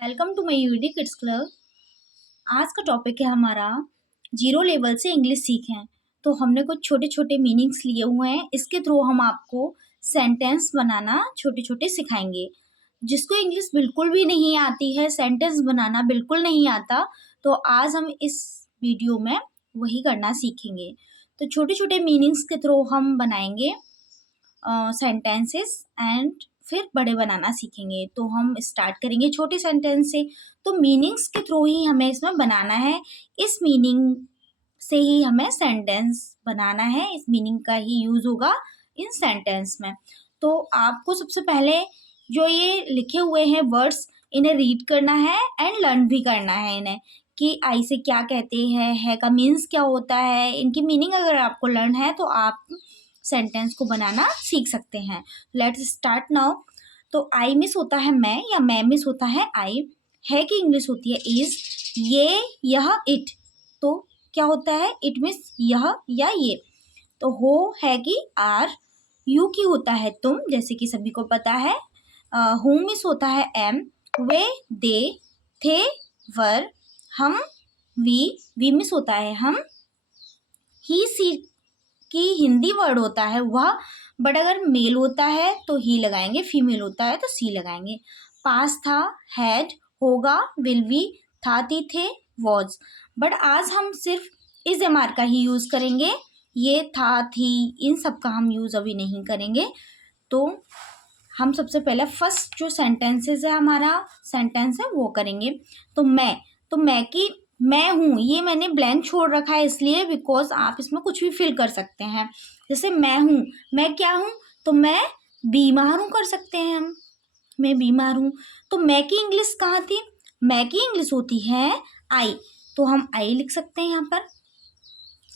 Welcome to my UD kids club. आज का topic है हमारा जीरो लेवल से इंग्लिश सीखें। तो हमने कुछ छोटे छोटे मीनिंग्स लिए हुए हैं, इसके थ्रू हम आपको सेंटेंस बनाना छोटे छोटे सिखाएंगे। जिसको इंग्लिश बिल्कुल भी नहीं आती है, सेंटेंस बनाना बिल्कुल नहीं आता, तो आज हम इस वीडियो में वही करना सीखेंगे। तो छोटे छोटे मीनिंग्स के थ्रू हम बनाएंगे सेंटेंसेस एंड फिर बड़े बनाना सीखेंगे। तो हम स्टार्ट करेंगे छोटे सेंटेंस से। तो मीनिंग्स के थ्रू ही हमें इसमें बनाना है, इस मीनिंग से ही हमें सेंटेंस बनाना है, इस मीनिंग का ही यूज होगा इन सेंटेंस में। तो आपको सबसे पहले जो ये लिखे हुए हैं वर्ड्स, इन्हें रीड करना है एंड लर्न भी करना है इन्हें, कि आई से क्या कहते हैं, है का मीन्स क्या होता है, इनकी मीनिंग अगर आपको लर्न है तो आप सेंटेंस को बनाना सीख सकते हैं। Let's start now. तो आई मिस होता है मैं, या मैं मिस होता है आई। है की इंग्लिश होती है इज, ये यह इट। तो क्या होता है, इट मिस यह या ये। तो हो है की आर, यू की होता है तुम, जैसे कि सभी को पता है। हु मिस होता है एम, वे दे, थे वर, हम वी मिस होता है हम। ही सी की हिंदी वर्ड होता है वह, बट अगर मेल होता है तो ही लगाएंगे, फीमेल होता है तो सी लगाएंगे। पास था, हैड, होगा, विल बी, था थी थे, वॉज। बट आज हम सिर्फ इस एमआर का ही यूज करेंगे, ये था थी इन सब का हम यूज अभी नहीं करेंगे। तो हम सबसे पहले फर्स्ट जो सेंटेंसेस है, हमारा सेंटेंस है वो करेंगे। तो मैं की मैं हूँ, ये मैंने ब्लैंक छोड़ रखा है इसलिए बिकॉज आप इसमें कुछ भी फिल कर सकते हैं। जैसे मैं हूँ, मैं क्या हूँ, तो मैं बीमार हूँ कर सकते हैं हम, मैं बीमार हूँ। तो मैं की इंग्लिश कहाँ थी, मैं की इंग्लिश होती है आई, तो हम आई लिख सकते हैं यहाँ पर।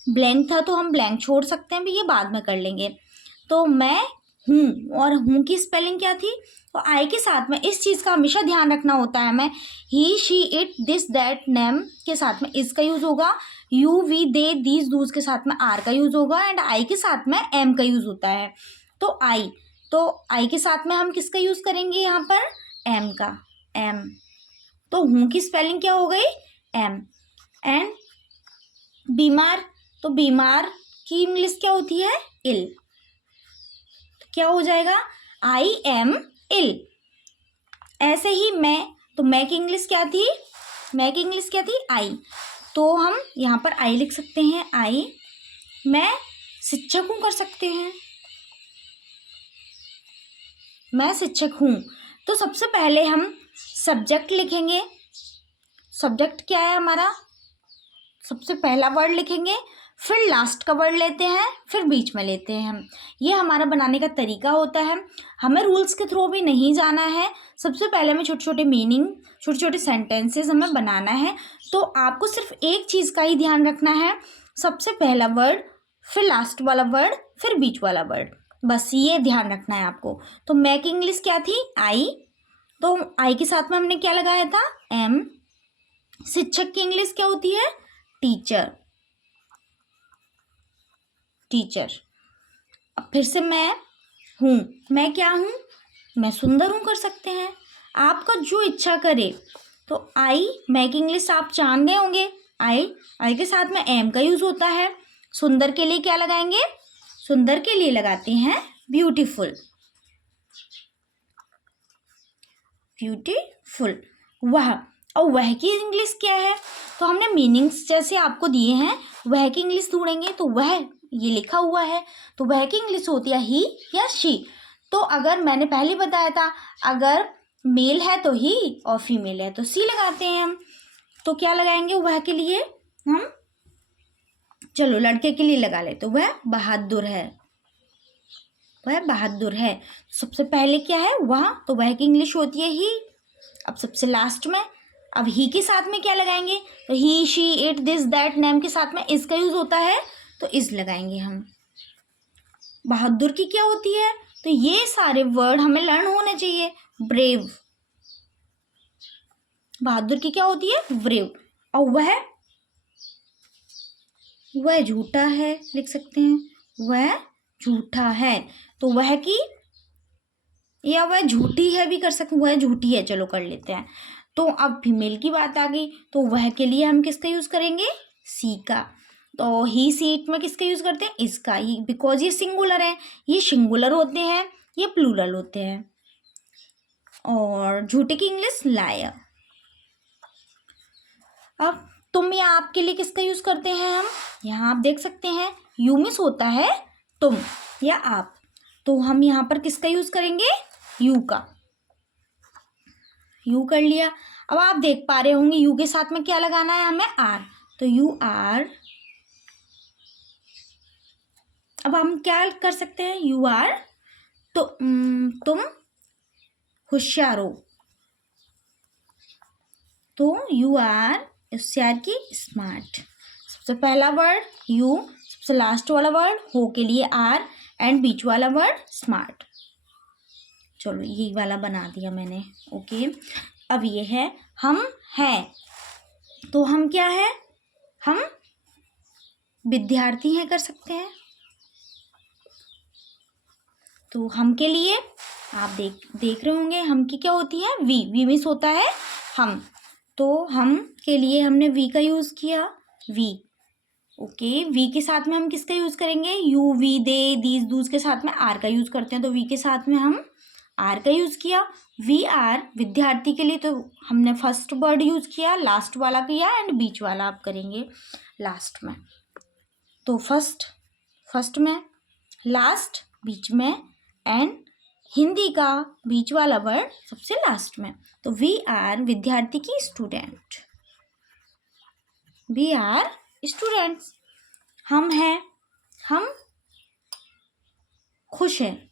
ब्लैंक था तो हम ब्लैंक छोड़ सकते हैं, भी ये बाद में कर लेंगे। तो मैं हूँ, और हूँ की स्पेलिंग क्या थी, तो आई के साथ में इस चीज़ का हमेशा ध्यान रखना होता है हमें, he she it this that name के साथ में इस का यूज होगा, you we they these those के साथ में आर का यूज होगा, एंड आई के साथ में एम का यूज होता है। तो आई के साथ में हम किसका यूज करेंगे यहाँ पर, एम का, एम। तो हूँ की स्पेलिंग क्या हो गई, एम। एंड बीमार, तो बीमार की इंग्लिश क्या होती है, इल। क्या हो जाएगा, आई एम इल। ऐसे ही मैं, तो मैं की इंग्लिश क्या थी, मैं की इंग्लिश क्या थी, आई। तो हम यहाँ पर आई लिख सकते हैं, आई। मैं शिक्षक हूँ कर सकते हैं, मैं शिक्षक हूँ। तो सबसे पहले हम सब्जेक्ट लिखेंगे। सब्जेक्ट क्या है हमारा, सबसे पहला वर्ड लिखेंगे, फिर लास्ट का वर्ड लेते हैं, फिर बीच में लेते हैं हम। ये हमारा बनाने का तरीका होता है, हमें रूल्स के थ्रू भी नहीं जाना है। सबसे पहले हमें छोटे छोटे मीनिंग, छोटे छोटे सेंटेंसेस हमें बनाना है। तो आपको सिर्फ एक चीज़ का ही ध्यान रखना है, सबसे पहला वर्ड, फिर लास्ट वाला वर्ड, फिर बीच वाला वर्ड, बस ये ध्यान रखना है आपको। तो मैं की इंग्लिश क्या थी, आई। तो आई के साथ में हमने क्या लगाया था, एम। शिक्षक की इंग्लिश क्या होती है, टीचर, टीचर। अब फिर से मैं हूँ, मैं क्या हूँ, मैं सुंदर हूँ कर सकते हैं, आपका जो इच्छा करे। तो आई, मैं की इंग्लिश आप जान गए होंगे, आई के साथ में एम का यूज होता है। सुंदर के लिए क्या लगाएंगे, सुंदर के लिए लगाते हैं ब्यूटीफुल, ब्यूटीफुल। वह, और वह की इंग्लिश क्या है, तो हमने मीनिंग्स जैसे आपको दिए हैं, वह की इंग्लिश ढूंढेंगे। तो वह, ये लिखा हुआ है, तो वह की इंग्लिश होती है ही या शी। तो अगर मैंने पहले बताया था, अगर मेल है तो ही और फीमेल है तो सी लगाते हैं हम। तो क्या लगाएंगे वह के लिए हम, चलो लड़के के लिए लगा ले, तो वह बहादुर है, वह बहादुर है। सबसे पहले क्या है वह, तो वह की इंग्लिश होती है ही। अब सबसे लास्ट में, अब ही के साथ में क्या लगाएंगे, तो he she it this that name के साथ में इसका यूज होता है, तो इस लगाएंगे हम। बहादुर की क्या होती है, तो ये सारे वर्ड हमें लर्न होने चाहिए। ब्रेव, बहादुर की क्या होती है, ब्रेव। और वह झूठा है लिख सकते हैं, वह झूठा है। तो वह की, या वह झूठी है भी कर सकते, वह झूठी है, चलो कर लेते हैं। तो अब फीमेल की बात आ गई, तो वह के लिए हम किसका यूज़ करेंगे, सी का। तो ही सी इट में किसका यूज़ करते हैं, इसका। ही बिकॉज ये सिंगुलर है, ये सिंगुलर होते हैं, ये प्लूरल होते हैं। और झूठे की इंग्लिश लायर। अब तुम या आप के लिए किसका यूज़ करते हैं हम, यहाँ आप देख सकते हैं यू मिस होता है तुम या आप, तो हम यहाँ पर किसका यूज़ करेंगे, यू का। यू कर लिया। अब आप देख पा रहे होंगे यू के साथ में क्या लगाना है हमें, आर, तो यू आर। अब हम क्या कर सकते हैं, यू आर, तो तुम होशियार हो, तो यू आर होशियार की स्मार्ट। सबसे पहला वर्ड यू, सबसे लास्ट वाला वर्ड हो के लिए आर, एंड बीच वाला वर्ड स्मार्ट। चलो ये वाला बना दिया मैंने, ओके। अब ये है हम हैं, तो हम क्या है, हम विद्यार्थी हैं कर सकते हैं। तो हम के लिए आप देख रहे होंगे हम की क्या होती है, वी मिस होता है हम, तो हम के लिए हमने वी का यूज़ किया, वी, ओके। वी के साथ में हम किसका यूज़ करेंगे, you we they these those के साथ में आर का यूज़ करते हैं, तो वी के साथ में हम आर का यूज़ किया। वी आर विद्यार्थी के लिए तो हमने फर्स्ट वर्ड यूज़ किया, लास्ट वाला किया, एंड बीच वाला आप करेंगे लास्ट में। तो फर्स्ट में, लास्ट बीच में, एंड हिंदी का बीच वाला वर्ड सबसे लास्ट में। तो वी आर विद्यार्थी की स्टूडेंट, वी आर स्टूडेंट्स। हम हैं, हम खुश हैं,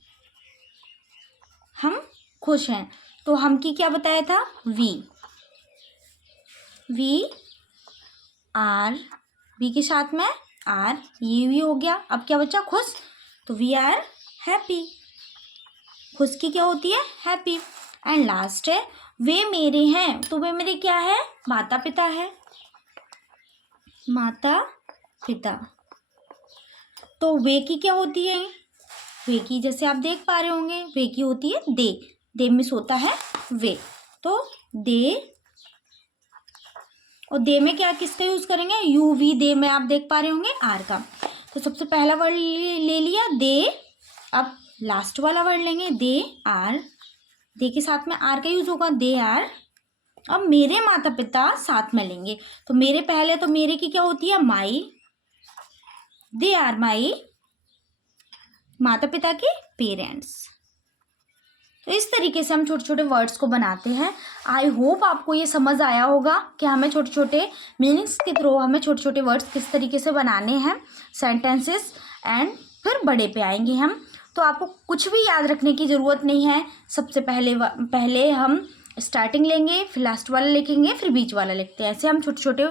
हम खुश हैं, तो हम की क्या बताया था, वी आर, वी के साथ में आर, ये भी हो गया। अब क्या बचा, खुश, तो वी आर हैप्पी, खुश की क्या होती है, हैप्पी। एंड लास्ट है वे मेरे हैं, तो वे मेरे क्या है, माता पिता है, माता पिता। तो वे की क्या होती है, वे की जैसे आप देख पा रहे होंगे वे की होती है दे मिस होता है वे, तो दे। और दे में क्या किसका यूज़ करेंगे, यू वी दे में आप देख पा रहे होंगे आर का। तो सबसे पहला वर्ड ले लिया दे, अब लास्ट वाला वर्ड लेंगे दे आर, दे के साथ में आर का यूज़ होगा, दे आर। अब मेरे माता पिता साथ में लेंगे, तो मेरे पहले, तो मेरे की क्या होती है, माई, दे आर माई, माता पिता के पेरेंट्स। तो इस तरीके से हम छोटे छोटे वर्ड्स को बनाते हैं। आई होप आपको ये समझ आया होगा कि हमें छोटे छोटे मीनिंग्स के थ्रू हमें छोटे छोटे वर्ड्स किस तरीके से बनाने हैं, सेंटेंसेस, एंड फिर बड़े पे आएंगे हम। तो आपको कुछ भी याद रखने की ज़रूरत नहीं है। सबसे पहले हम स्टार्टिंग लेंगे, फिर लास्ट वाला लिखेंगे, फिर बीच वाला लिखते हैं। ऐसे हम छोटे छोटे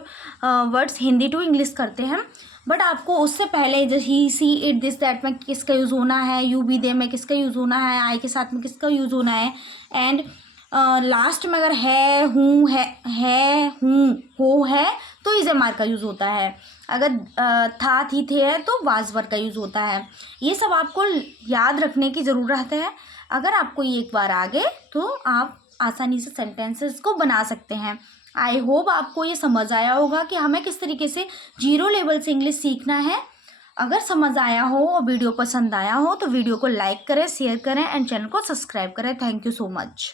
वर्ड्स हिंदी टू इंग्लिश करते हैं। बट आपको उससे पहले जैसे ही सी इट दिस दैट में किसका यूज़ होना है, यू बी दे में किसका यूज़ होना है, आई के साथ में किसका यूज़ होना है, एंड लास्ट में अगर है हूँ हो है तो इज एम आर का यूज़ होता है। अगर था थी थे है तो वाज वर का यूज़ होता है। ये सब आपको याद रखने की ज़रूरत है। अगर आपको ये एक बार आ गए तो आप आसानी से सेंटेंसेस को बना सकते हैं। आई होप आपको ये समझ आया होगा कि हमें किस तरीके से 0 लेवल से इंग्लिश सीखना है। अगर समझ आया हो और वीडियो पसंद आया हो तो वीडियो को लाइक करें, शेयर करें, एंड चैनल को सब्सक्राइब करें। Thank you so much.